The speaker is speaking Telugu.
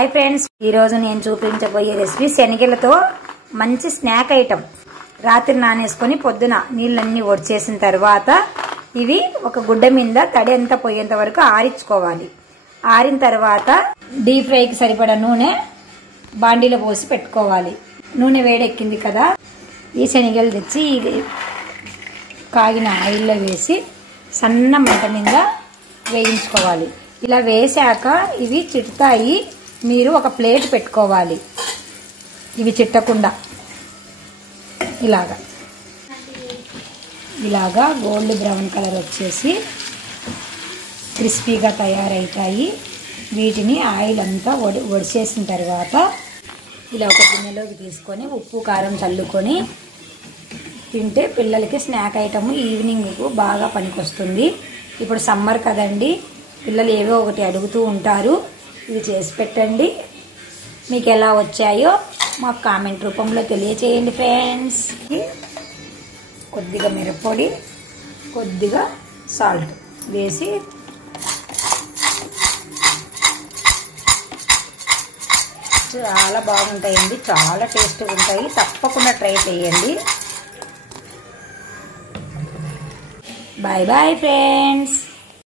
హాయ్ ఫ్రెండ్స్, ఈ రోజు నేను చూపించబోయే రెసిపీ శనగలతో మంచి స్నాక్ ఐటమ్. రాత్రి నానేసుకొని పొద్దున నీళ్ళన్నీ ఒడిచేసిన తర్వాత ఇవి ఒక గుడ్డ మీద తడి అంతా పోయేంత వరకు ఆరించుకోవాలి. ఆరిన తర్వాత డీప్ ఫ్రైకి సరిపడా నూనె బాండీలో పోసి పెట్టుకోవాలి. నూనె వేడెక్కింది కదా, ఈ శనగలు తెచ్చి కాగిన ఆయిల్లో వేసి సన్న మంట మీద వేయించుకోవాలి. ఇలా వేసాక ఇవి చిట్టుతాయి. మీరు ఒక ప్లేట్ పెట్టుకోవాలి. ఇవి చిట్టకుండా ఇలాగా గోల్డ్ బ్రౌన్ కలర్ వచ్చేసి క్రిస్పీగా తయారవుతాయి. వీటిని ఆయిల్ అంతా ఒడిచేసిన తర్వాత ఇలా ఒక గిన్నెలోకి తీసుకొని ఉప్పు కారం చల్లుకొని తింటే పిల్లలకి స్నాక్ ఐటమ్ ఈవినింగ్కు బాగా పనికొస్తుంది. ఇప్పుడు సమ్మర్ కదండి, పిల్లలు ఏవో ఒకటి అడుగుతూ ఉంటారు. ఇవి చేసి పెట్టండి. మీకు ఎలా వచ్చాయో మాకు కామెంట్ రూపంలో తెలియచేయండి ఫ్రెండ్స్. కొద్దిగా మిరప్పొడి, కొద్దిగా సాల్ట్ వేసి చాలా బాగుంటాయండి. చాలా టేస్ట్గా ఉంటాయి. తప్పకుండా ట్రై చేయండి. Bye bye friends.